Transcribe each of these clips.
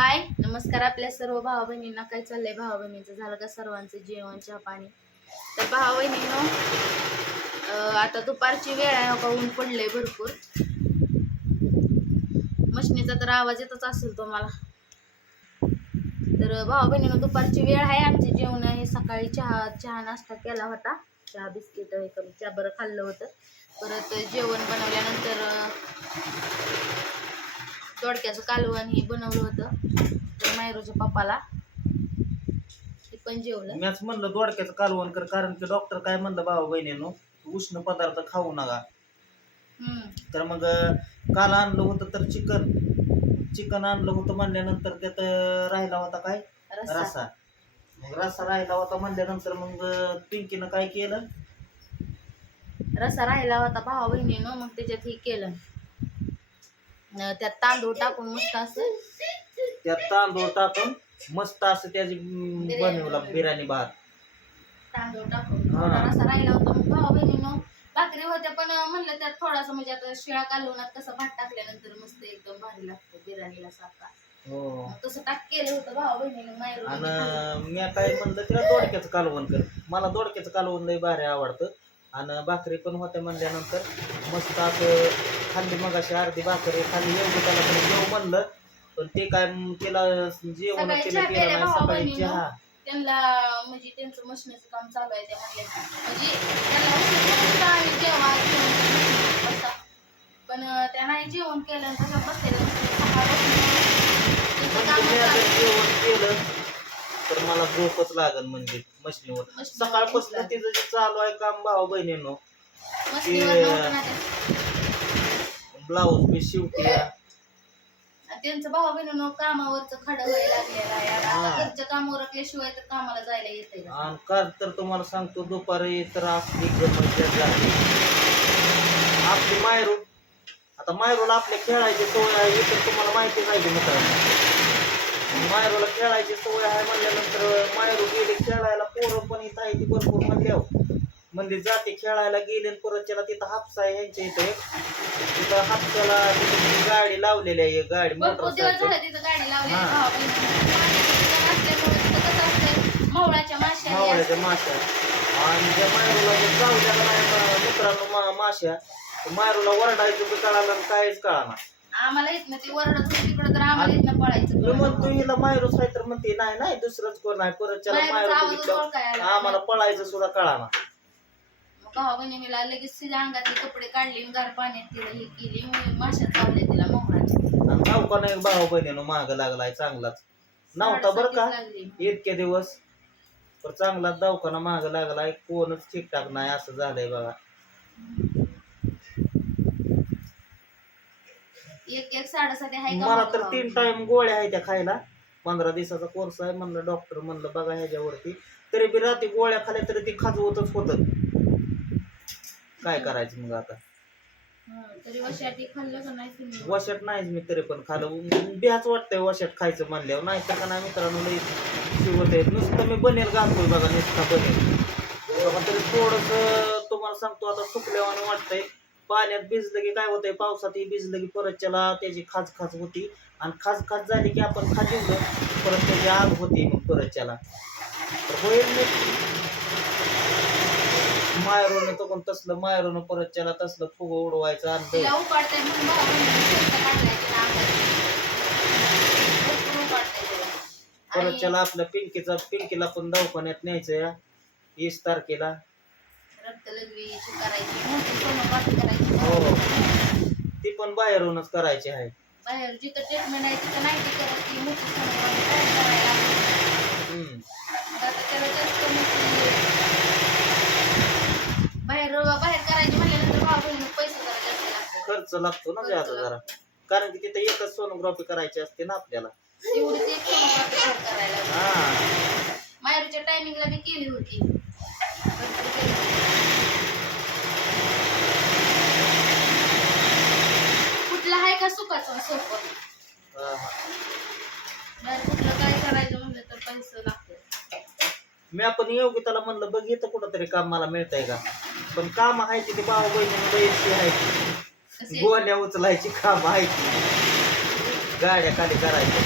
हाय नमस्कार आपल्या सर्व भावा बहिणींना काय चाललंय भावा बहिणीचं झालं का सर्वांचं जेवण चहा पाणी? तर भावा बहिणीनं आता दुपारची वेळ आहे बघा का ऊन पडलंय भरपूर. मशनीचा तर आवाज येतच असेल तुम्हाला. तर भावा बहिणीनं दुपारची वेळ आहे. आमचे जेवण आहे. सकाळी चहा चहा नाश्ता केला होता. चहा बिस्किट हे करून चहा बरं खाल्लं होतं. परत जेवण बनवल्यानंतर दोडक्याचं कालवण हे बनवलं होतं. तर मायरूच्या पप्पाला. ते पण जेवलं. मॅच म्हणलं दोडक्याचं कालवण कर कारण की डॉक्टर काय म्हणलं भाऊ बहिणीनो उष्ण पदार्थ खाऊ नका. हम्म. तर मग अं, काल आणलं होतं तर चिकन. चिकन आणलं होतं म्हणल्यानंतर त्यात अं, राहिला होता काय? रस्सा. रसा मग रसा राहिला होता म्हणल्यानंतर मग अं, पिंकीनं काय केलं? रसा राहिला होता भावा बहिणीनं मग त्याच्यात हे केलं. त्यात तांदूळ टाकून मस्त असं. त्यात तांदूळ टाकून मस्त असं त्याची बनवला. बिर्याणी भात. तांदूळ टाकून. थोडा राहिला होता मग भावा बहिणीनं. भाकरी होत्या पण म्हणलं त्यात थोडासा म्हणजे आता शिळा कालवणात कसं भात टाकल्यानंतर मस्त एकदम भारी लागतं बिर्याणीला सारखा. हो. तसं टाक केलं होतं भावा बहिणीनं आणि मी काय म्हणलं तिला दोडक्याचं कालवण कर. मला दोडक्याचं कालवण लय भारी आवडतं. आणि भाकरी पण होत्या म्हणल्यानंतर मस्त असं खाल्ली मग अशी अर्धी भाकरी खाल्ली एवढी त्याला पण जेव म्हणलं. पण ते काय तिला जेवण तिला केलं नाही सकाळी. चहा. त्यांना म्हणजे त्यांचं मशनीचं काम चालू आहे म्हणले म्हणजे त्यांना जेव्हा पण त्या नाही जेवण केलं बसलेलं जेवण केलं तर मला झोपच लागल म्हणजे. मशनीवर. मशनीवर सकाळपासून तिचं जे चालू आहे काम भाऊ बहिणींनो मशनीवर ते- नव्हतं ना ते. ब्लाऊज बी शिवते आणि त्यांचं भाऊ बहिणीनं कामावरचं खडं व्हायला लागलेलं आहे. आता हा. घरच्या काम उरकल्याशिवाय तर कामाला जायला येते आणि काल तर तुम्हाला सांगतो दुपारी तर गमत झाली. आपली मायरू आता मायरूला आपल्या खेळायची सवय आहे हे तर तुम्हाला माहितीच आहे की मित्रांनो. मायरूला खेळायची सवय आहे म्हणल्यानंतर मायरू गेली खेळायला पोरं पण इथं आहे ती भरपूर म्हणल्यावर म्हणजे जाते खेळायला गेले आणि परत त्याला तिथं हापसा आहे यांच्या इथं तिथं हापसाला गाडी लावलेली आहे गाडी भरपूर दिवस तिथं गाडी लावली हा. असल्यामुळे तिथं कसं मावळाच्या माश्या मावळ्याच्या माश्या आणि त्या मायरूला जे चावल्या का नाही मा- मित्रांनो मा- माश्या मायरूला वरडायचं बी कळालं आणि काहीच कळाना आम्हाला येत नाही ती ओरडत होती तिकडं तर आम्हाला येत नाही पळायचं मी म्हणतो हिला मायरूच आहे तर म्हणते नाही नाही दुसरंच कोण आहे? परत त्याला आम्हाला पळायचं सुद्धा कळाना. मग लगेच तिच्या अंगातले कपडे काढले आणि गार पाण्यात तिला हे केली आणि भाऊ बहिणीनं माग लागलाय चांगलाच. नव्हता बरं का? लागली. इतके दिवस. पण चांगला दवाखाना माग लागलाय कोणच ठीकठाक नाही असं झालंय बघा. एक एक साडेसाती आहे का मला तर तीन. टाइम गोळ्या आहे त्या खायला. पंधरा दिवसाचा कोर्स आहे म्हणलं डॉक्टर म्हणलं बघा ह्याच्यावरती. तरी बी रात्री गोळ्या खाल्या तरी ती खाजवतच होत काय करायचं मग आता? हं, तरी वर्षाटी खाल्लं का नाही तुम्ही? वशात नाहीच मी तरी पण खालं बिहाच वाटतंय वशात खायचं म्हणल्यावर. नाही तर का नाही मित्रांनो लई शिवत आहेत. नुसतं मी बनेल घालतोय बघा नुसता बनेल. बघा तरी थोडस तुम्हाला सांगतो आता सुकल्यावानं वाटतंय. पाण्यात भिजलं की काय होतंय? पावसातही भिजलं की परत त्याला त्याची खाज खाज होती. आणि खाज खाज झाली की आपण खाजिवलं परत त्याची आग होती मग परत त्याला. होईल मायरोनं तो पण तसलं मायरोनं परत त्याला तसलं फुग उडवायचं आणि. परत त्याला आपल्या पिंकीचा पिंकीला पण दवाखान्यात न्यायचं या वीस तारखेला. करायची करायची हो. ती पण बाहेरूनच करायची आहे बाहेर जिथं ट्रीटमेंट आहे तिथं नाही ती करत ती मोठी सोनोग्राफी करायला लागते. हम्म. मग आता त्याला जास्त मोठी बाहेर बाहेर करायची म्हणल्यानंतर भावा बहिणी पैसे जरा जास्त लागतात खर्च लागतो ना जास्त जरा कारण की तिथे एकच सोनोग्राफी करायची असते ना आपल्याला एवढीच एक सोनोग्राफी बाहेर करायला लागते. माहेरच्या टायमिंगला मी केली होती भरपूर केली होती. कुठलं का सोपं हा. बाहेर कुठलं काय करायचं म्हणलं तर पैसे लागतात मी आपण त्याला म्हणलं बघ इथं कुठंतरी काम मला मिळतंय का? पण काम आहे तिथे भाऊ बहिणी बहिणी आहे कसे गोण्या उचलायची काम आहे ती. गाड्या खाली करायची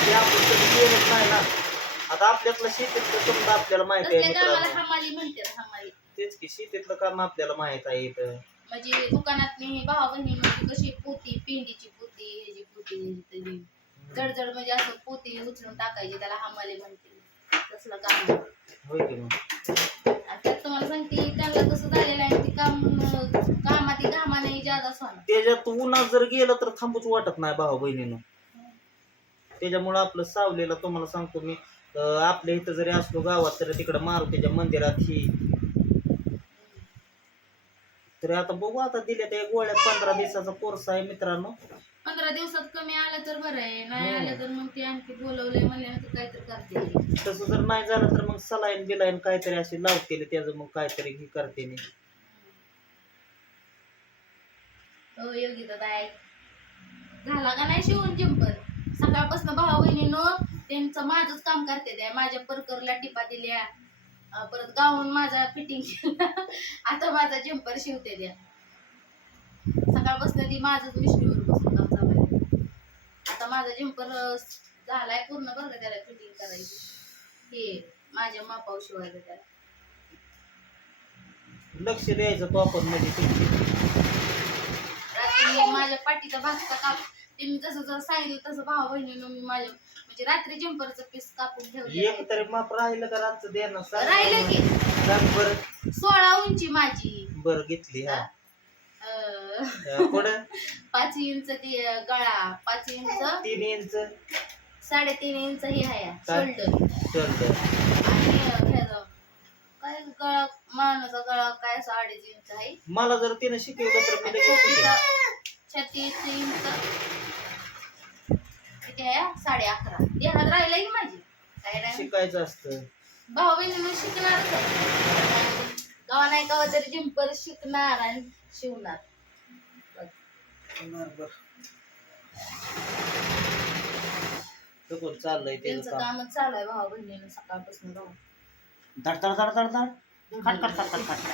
ते आपण कधी गेलंच नाही ना. आता आपल्यातलं शेतीतलं समजा आपल्याला माहिती आहे तसल्या गावाला मित्रांनो. हमाली म्हणतात हमाली? तेच की शेतीतलं काम आपल्याला माहीत आहे इथं. म्हणजे दुकानात भावा बहिणी म्हणजे कशी पोती पिंडीची पोती ह्याची पोती त्याची जडजड म्हणजे असं पोती उचलून टाकायची त्याला हमाली म्हणते. तसलं काम. होय की मग. आणि त्यात तुम्हाला सांगते त्यांना कसं झालेलं आहे ते काम कामात घामाने जादा सोना. त्याच्यात उन्हात जर गेलं तर थांबूच वाटत नाही भाऊ बहिणीनं. त्याच्यामुळं आपलं सावलेलं तुम्हाला सांगतो मी अं, आपल्या इथं जरी असलो गावात तर तिकडं मारुतीच्या मंदिरात ही तरी आता बघू आता दिल्या त्या गोळ्या पंधरा दिवसाचा कोर्स आहे मित्रांनो. पंधरा दिवसात कमी आलं तर बरं आहे नाही हम्म. आलं तर मग ते आणखी बोलवलंय म्हणल्यानंतर काहीतरी करते. तसं जर नाही झालं तर मग सलाईन बिलाईन काहीतरी असे लावतील त्याचं मग काहीतरी हे करते मी. हो योगिता ताई. झाला का नाही शिवून जंपर सकाळपासून भाऊ बहिणीनं त्यांचं माझंच काम करते त्या माझ्या परकरला टिपा दिल्या. परत गाऊन माझा फिटिंग केला. आता माझा जंपर शिवते द्या. सकाळपासून ती माझंच मिशनीवर बसून काम चालू आहे. आता माझा जंपर झालाय पूर्ण बरं का त्याला फिटिंग करायची. हे माझ्या मापाव शिवायचं त्याला. लक्ष द्यायचं तो आपण म्हणजे माझ्या पाठीचा भाग काप ते मी जसं जसं सांगितलं तसं भाऊ बहिणीनं मी माझ्या म्हणजे रात्री जम्परचं पीस कापून ठेवले एक तरी माप राहिलं का रातचं देणं सांग. राहिलं की. सांग बरं. सोळा उंची माझी. बरं घेतली हा. अं, अं, पुढं पाच इंच ती अं, गळा पाच इंच. तीन इंच. साडेतीन इंच हे आहे काय? शोल्डर शोल्डर आणि अं, ह्याचं काय गळा मानाचा गळा काय असं अडीच इंच आहे? मला जर तिने शिकवलं तर मी लगेच. छत्तीस इंच किती आहे साडे अकरा. देहात राहिलं की माझी? काय नाही शिकायचं असतं. भाऊ बहिणी शिकणारच आहे. गावा नाही गावा तरी जिंपर शिकणार आणि शिवणार. चुकून चाललंय त्यांचं त्याचं काम. कामच चालू आहे भाऊ बहिणीनं सकाळपासून जाऊन धड धड धड धड धड. खट खट खट खट खट.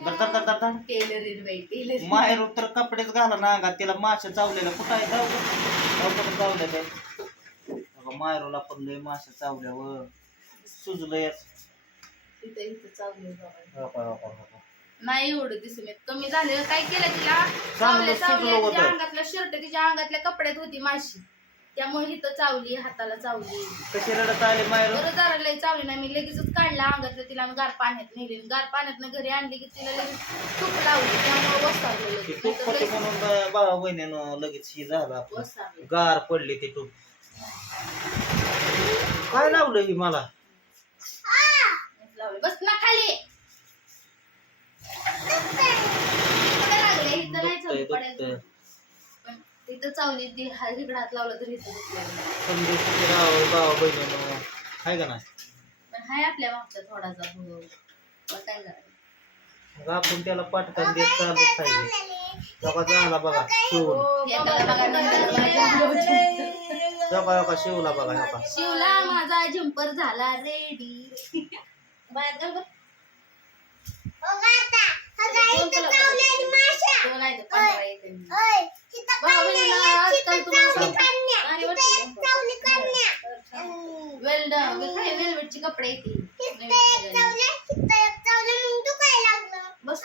टेलरिंग बाई टेलरिंग माहेर तर कपडेच घाला ना अंगात. तिला माशा चावलेल्या कुठं आहे जाऊ कुठं चावलेल्या बघा माहेरूला पण लय माशा चावल्यावर सुजलंय. इथं आहे हो बाबा. नाही एवढं दिसून येत कमी झालेलं काय केलं तिला? चावल्या सुजलं होतं. तिच्या अंगातलं शर्ट तिच्या अंगातल्या कपड्यात होती माशी. त्यामुळे इथं चावली हाताला चावली कशी रडत आले माहेर बरं जरा लई चावली नाही मी लगेचच काढला अंगातलं तिला आणि गार पाण्यात नेली गार पाण्यात घरी आणली की तिला लगेच तूप लावली त्यामुळे ते लगेच. भावा बहिणीनं ही झालं आपलं. गार पडली ते तूप काय लावलं ही मला लावली. बस ना खाली दुखतंय. तिथं चावली ती हा- इकडं हात लावला तर इथं दुखलं. समजून राव भावा बहिणीनं. आहे का नाही? पण हाय आपल्या मागचा थोडासा मग काय करायचं? मग आपण त्याला पाठकान देत चालत पाहिजे. बघा झाला बघा शिवून. एकाला बघा नंतर माझ्या बघा बघा शिवला बघा हे बघा शिवला माझा जम्पर झाला रेडी. बाहेर घाल बरं. दोन आहेत, तुम्हाला सांगते, भारी वाटते jumper. वेल डन मी काय वेलवेटचे कपडे. बस.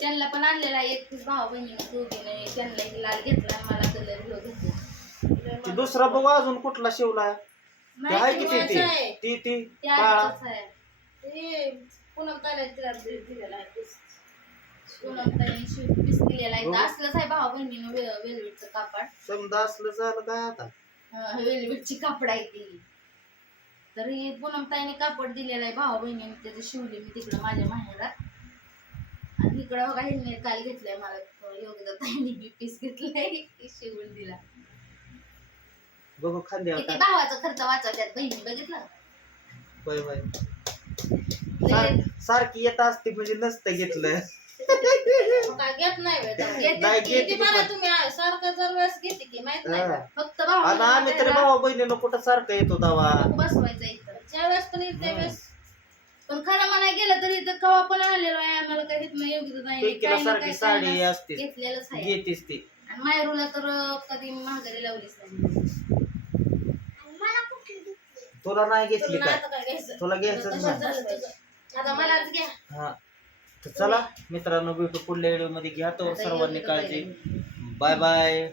त्यांना पण आणलेला एक भाऊ बहिणीने दोघीने त्यांना एक लाल घेतला आणि मला कलर घेऊ घेतला. ती दुसरा बघा अजून कुठला शिवलाय ते किती ती काळा तिला दि- दिलेला आहे. Piece. पूनम ताईने शिव पीस दिलेला आहे हो. असलंच आहे भाऊ बहिणीनं वेलवेटचं कापड. समजा असलं झालं काय आता? अं, वेलवेटची कापड आहे ती. तर ही पूनम ताईने कापड दिलेलं आहे भाऊ बहिणीने. त्याचं शिवले मी तिकडं माझ्या माहेरात आणि इकडं बघा ह्यांनी काल घेतलंय मला योगदा ताईने बी पीस घेतलंय शिवून दिला. बघू खांद्यावर किती टाक भावाचा खर्च वाचवत्यात बहिणी बघितलं? लय- सार- सारखी येत असते म्हणजे नसतं घेतलं. काय घेत नाही. किती मला तुम्ही सारखं जर वेळेस घेते की माहीत नाही? फक्त आणि आम्ही तरी भावा बहिणीनं कुठं सारखं येतो दवा बसवायचं इथं. ज्या वेळेस पण येईल त्या हम्म. वेळेस पण खरं म्हणाय गेलं तरी इथं कवा पण आलेलो आहे आम्हाला काही घेत नाही योग्य नाही पिंकीला काही ना सारखी काही साडी असते घेतलेलंच आहे. घेतीस ती. आणि मायरूला तर कधी महागारी लावलीच नाही. तुला नाही घेतली तुला काय? आता काय घ्यायचं? तुला तसंच झालं तुझं. आता मलाच घ्या. हा. तर चला मित्रांनो भेटू पुढल्या व्हिडिओमध्ये. घ्या तो सर्वांनी काळजी. Bye bye.